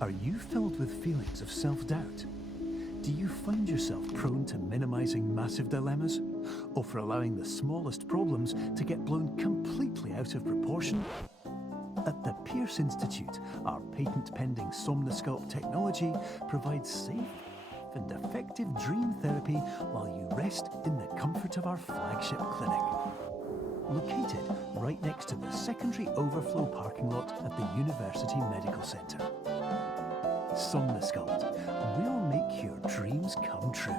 Are you filled with feelings of self-doubt? Do you find yourself prone to minimizing massive dilemmas, or for allowing the smallest problems to get blown completely out of proportion? At the Pierce Institute, our patent-pending Somnosculpt technology provides safe and effective dream therapy while you rest in the comfort of our flagship clinic. Located right next to the secondary overflow parking lot at the University Medical Centre. Somnosculpt, we'll make your dreams come true.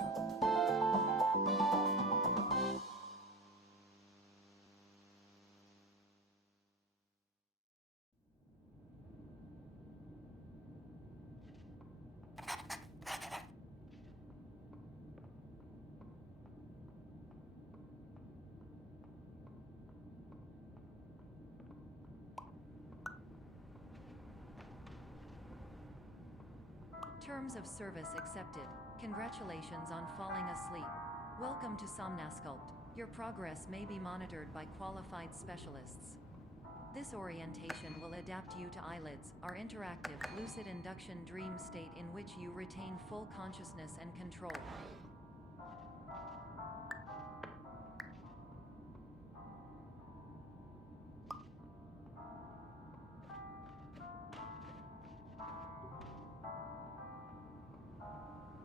Terms of service accepted. Congratulations on falling asleep. Welcome to Somnosculpt. Your progress may be monitored by qualified specialists. This orientation will adapt you to eyelids, our interactive, lucid induction dream state in which you retain full consciousness and control.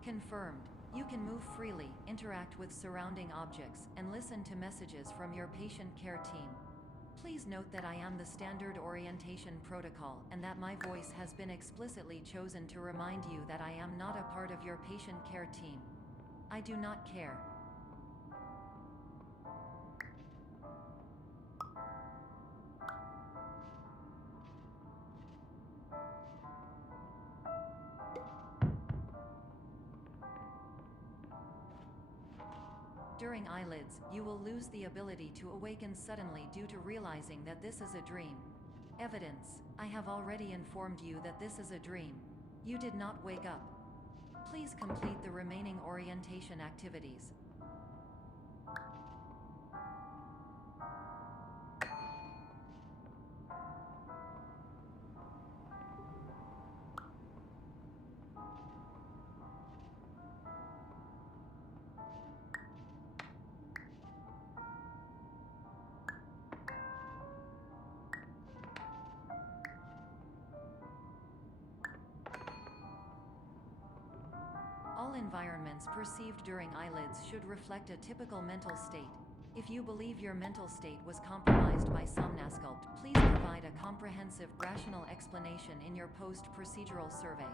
Confirmed. You can move freely, interact with surrounding objects, and listen to messages from your patient care team. Please note that I am the standard orientation protocol and that my voice has been explicitly chosen to remind you that I am not a part of your patient care team. I do not care. During eyelids, you will lose the ability to awaken suddenly due to realizing that this is a dream. Evidence: I have already informed you that this is a dream. You did not wake up. Please complete the remaining orientation activities. All environments perceived during eyelids should reflect a typical mental state. If you believe your mental state was compromised by Somnosculpt, please provide a comprehensive, rational explanation in your post-procedural survey.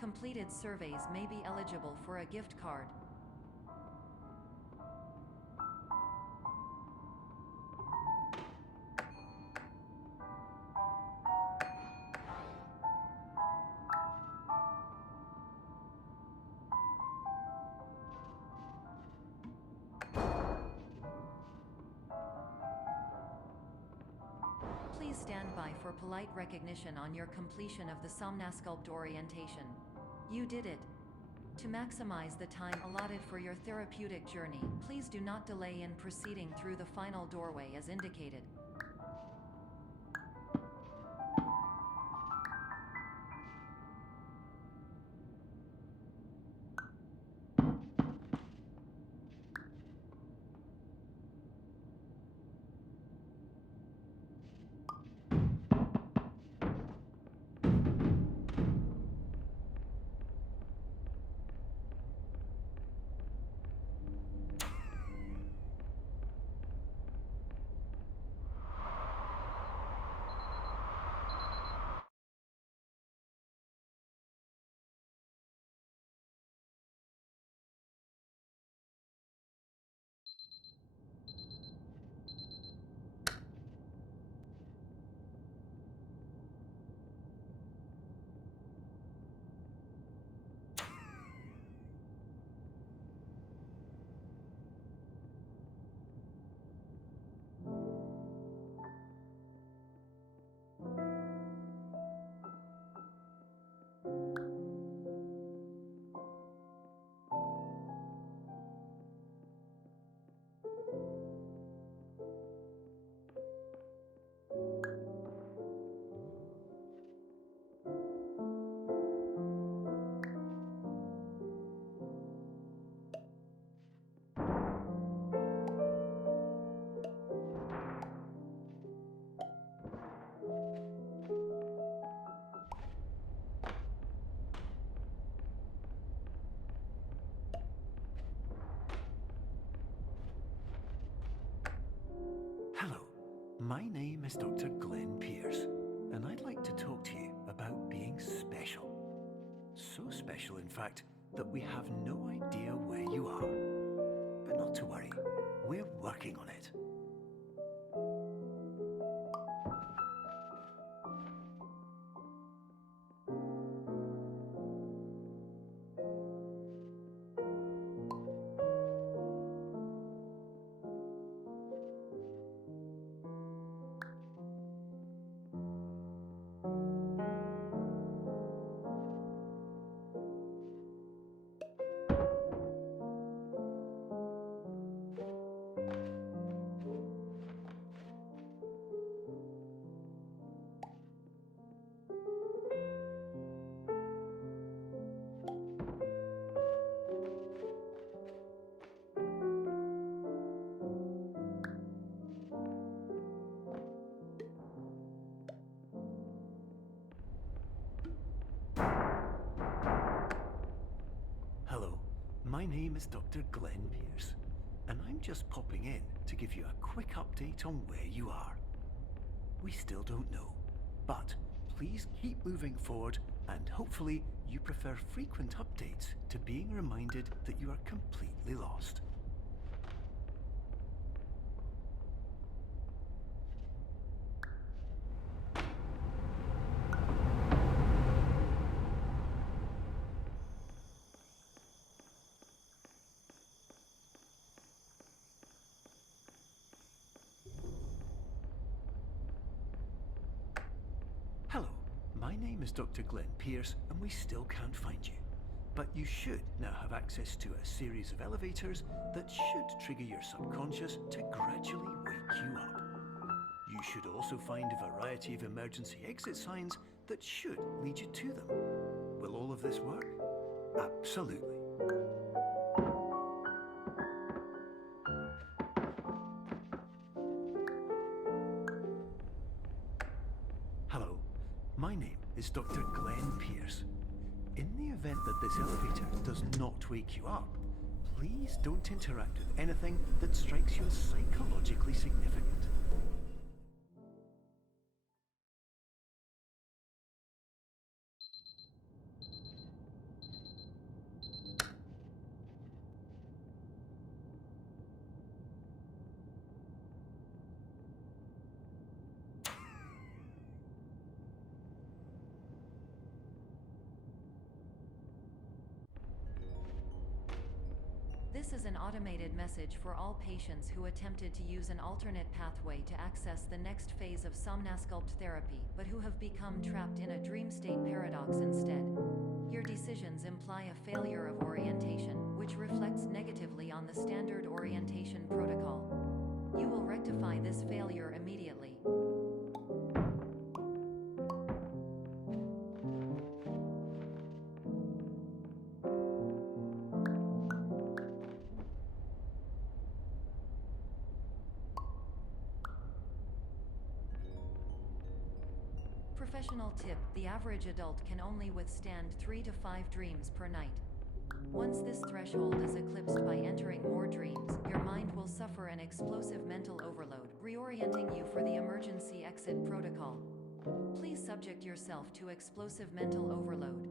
Completed surveys may be eligible for a gift card. Please stand by for polite recognition on your completion of the Somnosculpt orientation. You did it. To maximize the time allotted for your therapeutic journey, please do not delay in proceeding through the final doorway as indicated. my name is Dr. Glenn Pierce, and I'd like to talk to you about being special. So special, in fact, that we have no idea where you are. But not to worry, we're working on it. My name is Dr. Glenn Pierce, and I'm just popping in to give you a quick update on where you are. We still don't know, but please keep moving forward, and hopefully you prefer frequent updates to being reminded that you are completely lost. Hello, my name is Dr. Glenn Pierce, and we still can't find you. But you should now have access to a series of elevators that should trigger your subconscious to gradually wake you up. You should also find a variety of emergency exit signs that should lead you to them. Will all of this work? Absolutely. Hello, my name is Dr. Glenn Pierce. In the event that this elevator does not wake you up, please don't interact with anything that strikes you as psychologically significant. This is an automated message for all patients who attempted to use an alternate pathway to access the next phase of somnasculpt therapy, but who have become trapped in a dream state paradox instead. Your decisions imply a failure of orientation, which reflects negatively on the standard orientation protocol. You will rectify this failure immediately. Professional tip: the average adult can only withstand 3 to 5 dreams per night. Once this threshold is eclipsed by entering more dreams, your mind will suffer an explosive mental overload, reorienting you for the emergency exit protocol. Please subject yourself to explosive mental overload.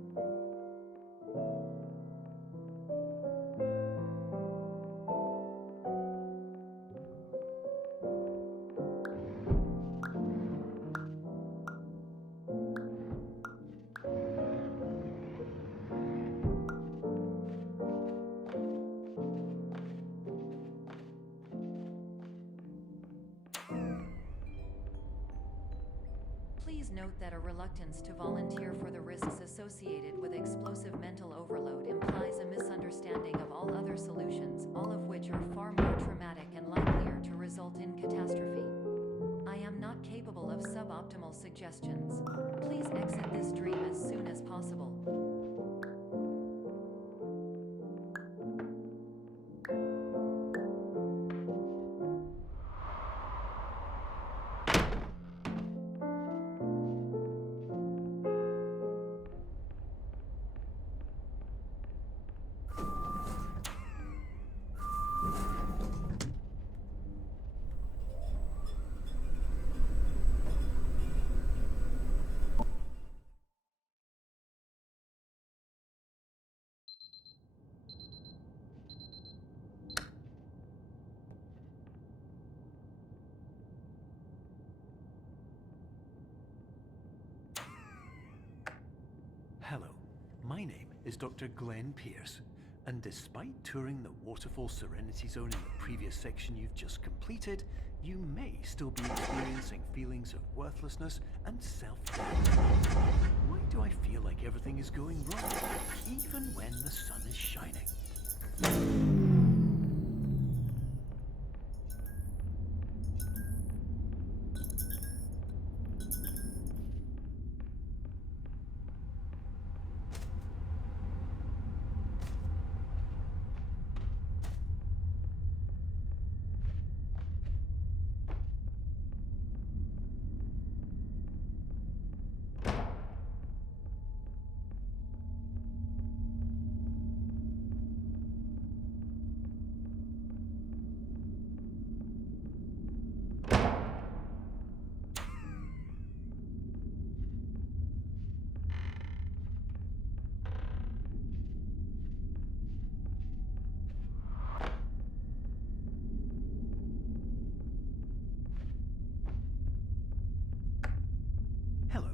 Please note that a reluctance to volunteer for the risks associated with explosive mental overload implies a misunderstanding of all other solutions, all of which are far more traumatic and likelier to result in catastrophe. I am not capable of suboptimal suggestions. Please exit this dream as soon as possible. Hello, my name is Dr. Glenn Pierce, and despite touring the waterfall Serenity Zone in the previous section you've just completed, you may still be experiencing feelings of worthlessness and self-doubt. Why do I feel like everything is going wrong, even when the sun is shining? Hello,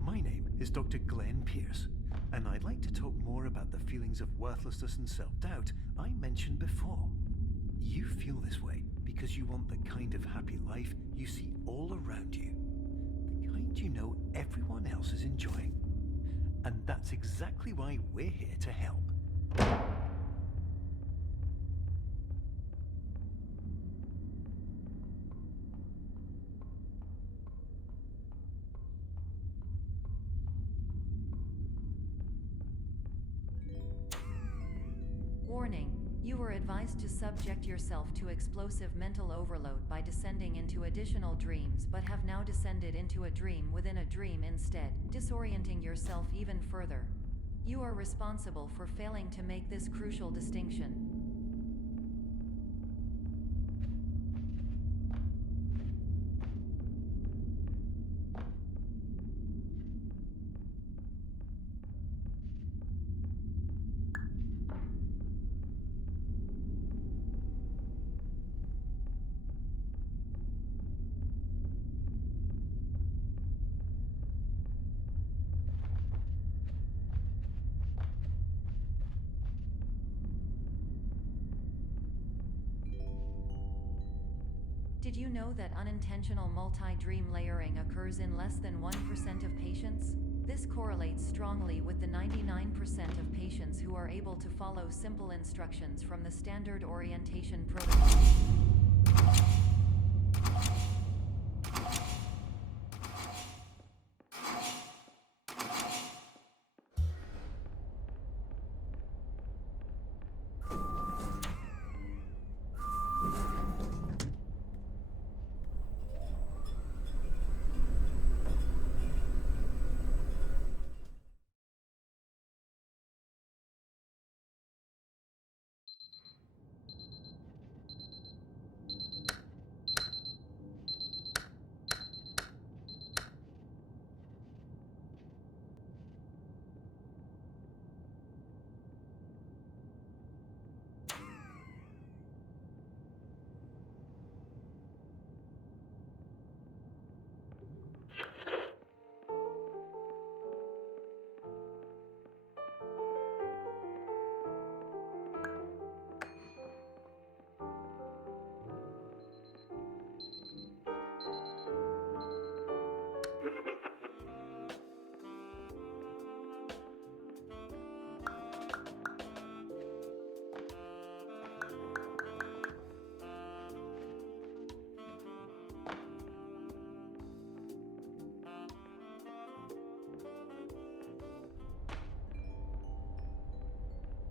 my name is Dr. Glenn Pierce, and I'd like to talk more about the feelings of worthlessness and self-doubt I mentioned before. You feel this way because you want the kind of happy life you see all around you, the kind you know everyone else is enjoying. And that's exactly why we're here to help. Warning, you were advised to subject yourself to explosive mental overload by descending into additional dreams, but have now descended into a dream within a dream instead, disorienting yourself even further. You are responsible for failing to make this crucial distinction. Did you know that unintentional multi-dream layering occurs in less than 1% of patients? This correlates strongly with the 99% of patients who are able to follow simple instructions from the standard orientation protocol.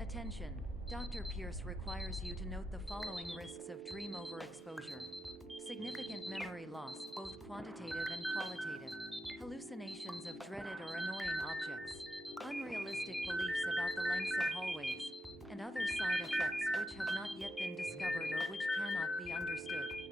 Attention! Dr. Pierce requires you to note the following risks of dream overexposure. Significant memory loss, both quantitative and qualitative. Hallucinations of dreaded or annoying objects. Unrealistic beliefs about the lengths of hallways. And other side effects which have not yet been discovered or which cannot be understood.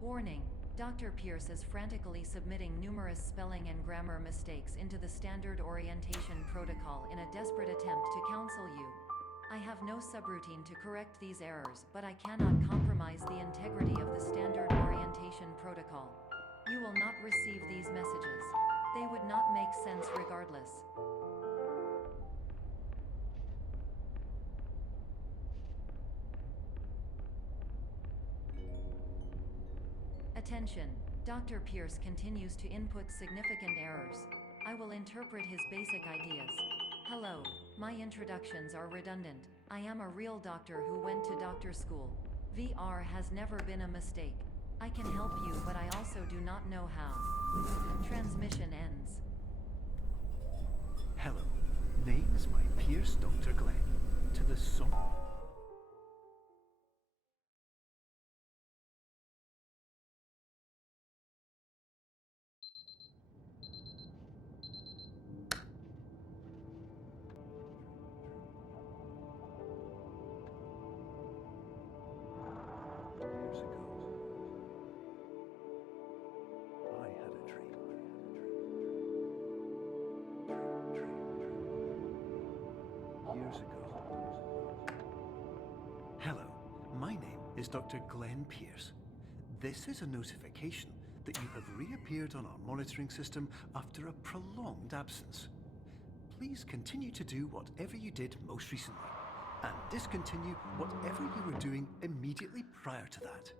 Warning. Dr. Pierce is frantically submitting numerous spelling and grammar mistakes into the standard orientation protocol in a desperate attempt to counsel you. I have no subroutine to correct these errors, but I cannot compromise the integrity of the standard orientation protocol. You will not receive these messages. They would not make sense regardless. Attention. Dr. Pierce continues to input significant errors. I will interpret his basic ideas. Hello. My introductions are redundant. I am a real doctor who went to doctor school. VR has never been a mistake. I can help you, but I also do not know how. Transmission ends. Hello. Name is my Pierce Dr. Glenn. To the song. Years ago, I had a dream. Years ago. Hello, my name is Dr. Glenn Pierce. This is a notification that you have reappeared on our monitoring system after a prolonged absence. Please continue to do whatever you did most recently, and discontinue whatever you were doing immediately prior to that.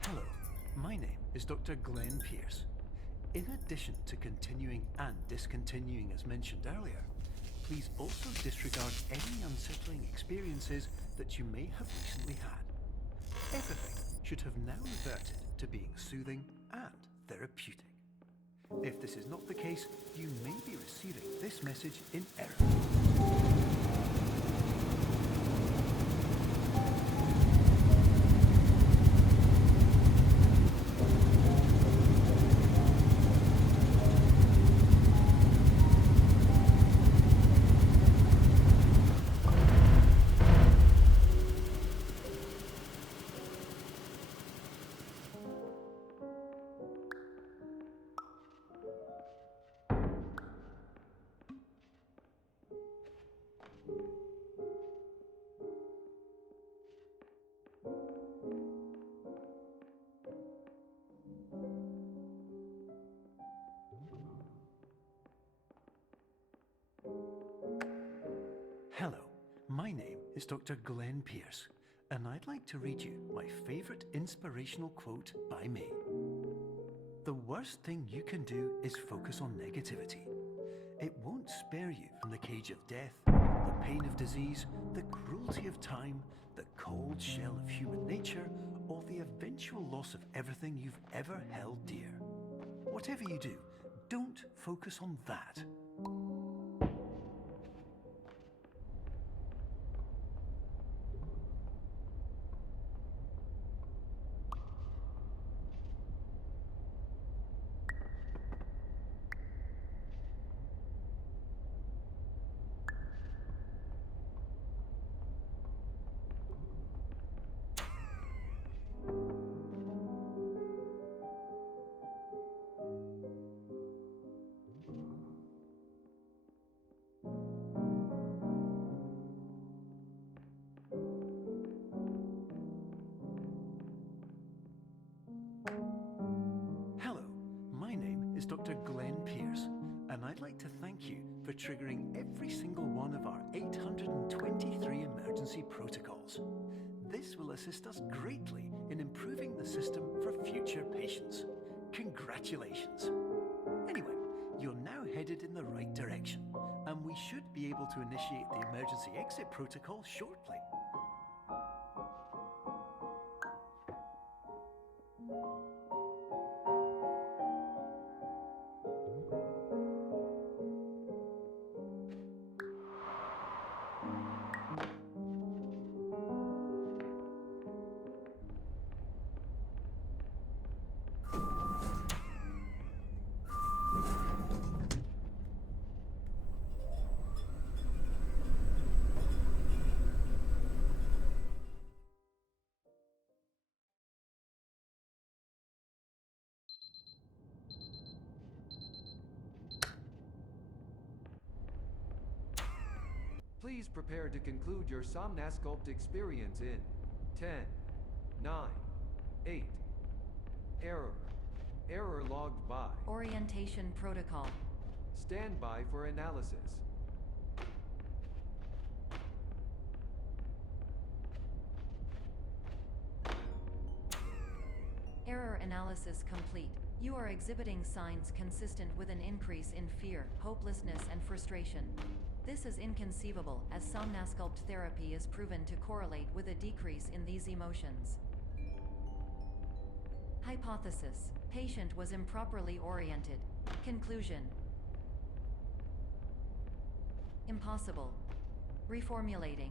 Hello, my name is Dr. Glenn Pierce. In addition to continuing and discontinuing as mentioned earlier, please also disregard any unsettling experiences that you may have recently had. Everything should have now reverted to being soothing and therapeutic. If this is not the case, you may be receiving this message in error. Hello, my name is Dr. Glenn Pierce, and I'd like to read you my favorite inspirational quote by me. The worst thing you can do is focus on negativity. It won't spare you from the cage of death, the pain of disease, the cruelty of time, the cold shell of human nature, or the eventual loss of everything you've ever held dear. Whatever you do, don't focus on that. Hello, my name is Dr. Glenn Pierce, and I'd like to thank you for triggering every single one of our 823 emergency protocols. This will assist us greatly in improving the system for future patients. Congratulations! headed in the right direction, and we should be able to initiate the emergency exit protocol shortly. Please prepare to conclude your Somnasculpt experience in 10, 9, 8. Error. Error logged by. Orientation protocol. Stand by for analysis. Error analysis complete. You are exhibiting signs consistent with an increase in fear, hopelessness, and frustration. This is inconceivable, as Somnasculpt therapy is proven to correlate with a decrease in these emotions. Hypothesis: patient was improperly oriented. Conclusion: impossible. Reformulating.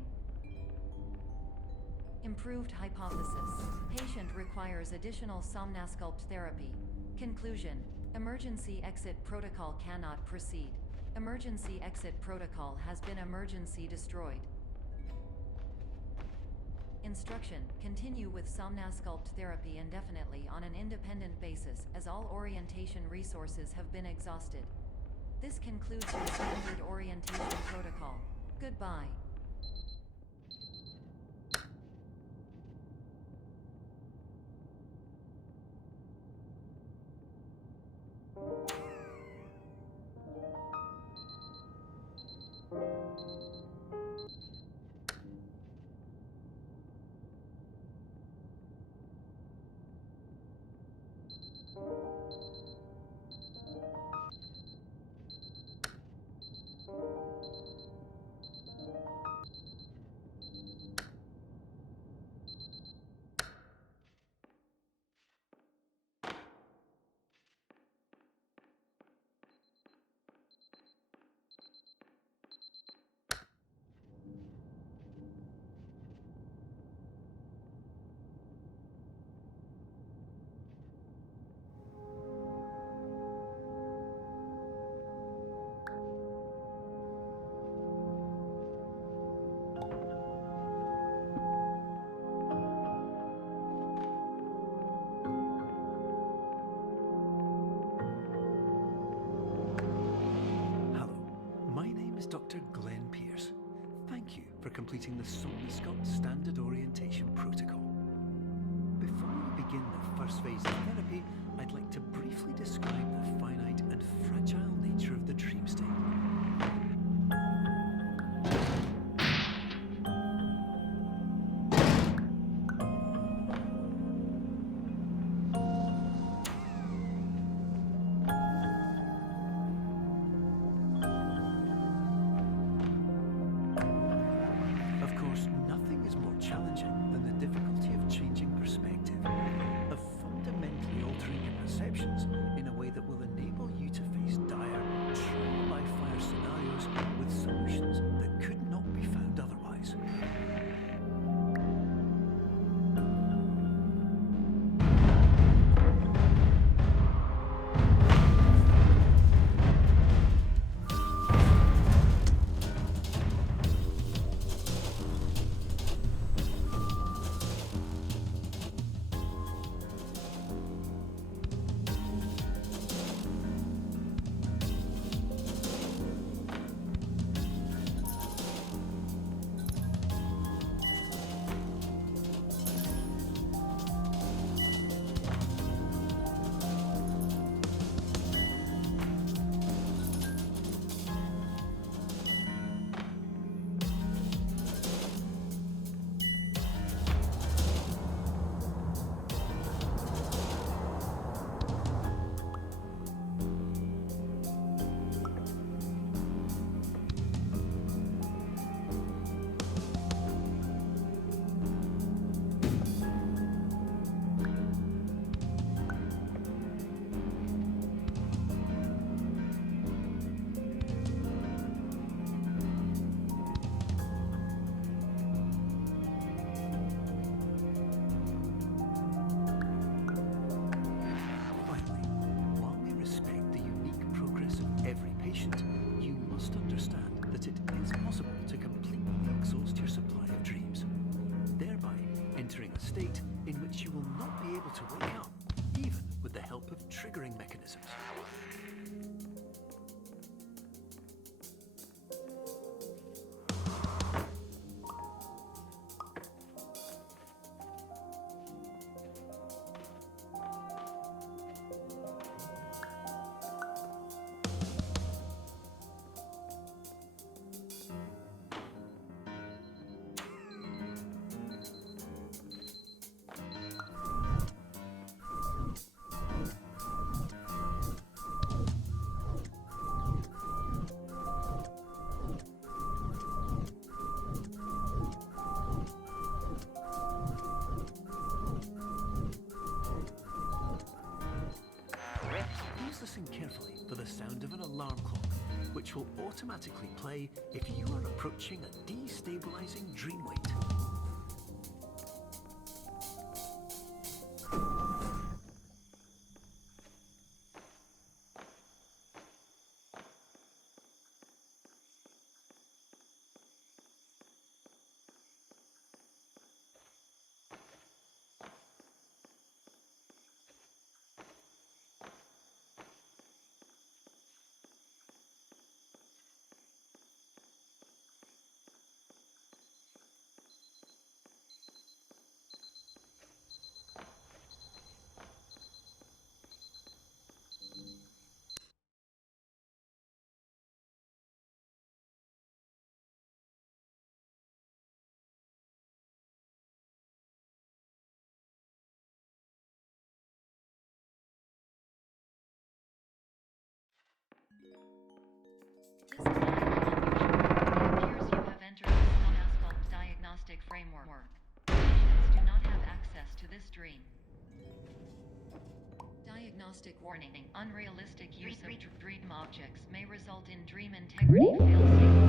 Improved hypothesis: patient requires additional Somnasculpt therapy. Conclusion: emergency exit protocol cannot proceed. Emergency exit protocol has been emergency destroyed. Instruction: continue with Somnasculpt therapy indefinitely on an independent basis, as all orientation resources have been exhausted. This concludes your standard orientation protocol. Goodbye. Dr. Glenn Pierce. Thank you for completing the Somnasculpt Standard Orientation Protocol. Before we begin the first phase of therapy, I'd like to briefly describe the finite and fragile nature of the dream state. Challenging than the difficulty of changing perspective, of fundamentally altering your perception triggering mechanisms. Listen carefully for the sound of an alarm clock, which will automatically play if you are approaching a destabilizing dream weight. This time, it appears you have entered the non-asphalt diagnostic framework. Patients do not have access to this dream. Diagnostic warning. Unrealistic use of dream objects may result in dream integrity fail-safes.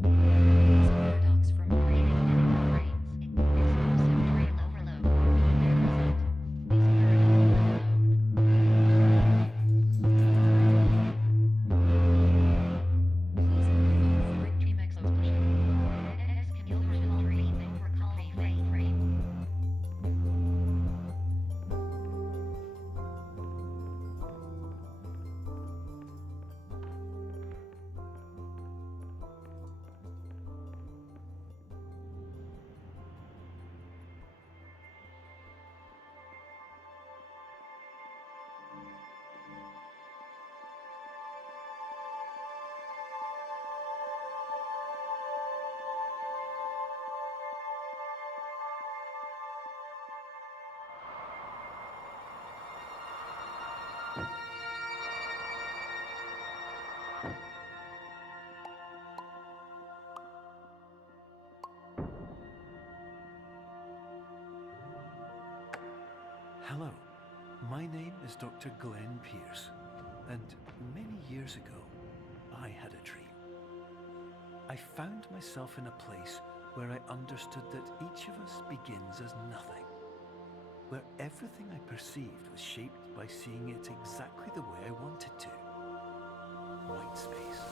This paradox from creating many brains. Explosive dream overload. May result. These paradox Hello, my name is Dr. Glenn Pierce, and many years ago, I had a dream. I found myself in a place where I understood that each of us begins as nothing, where everything I perceived was shaped by seeing it exactly the way I wanted to. White space.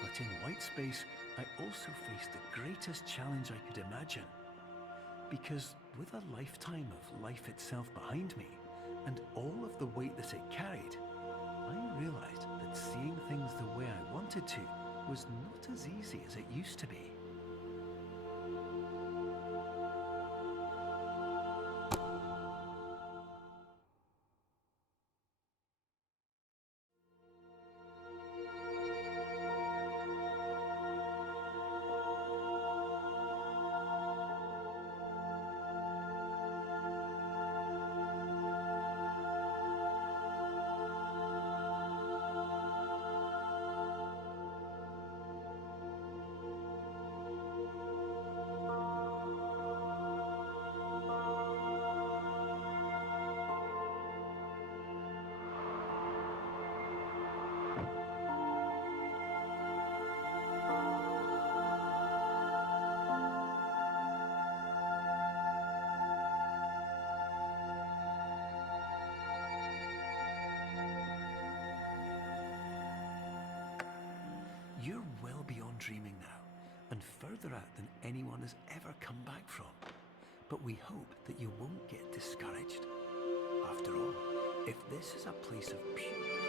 But in white space, I also faced the greatest challenge I could imagine. Because with a lifetime of life itself behind me, and all of the weight that it carried, wanted to was not as easy as it used to be. You're well beyond dreaming now, and further out than anyone has ever come back from. But we hope that you won't get discouraged. After all, if this is a place of pure...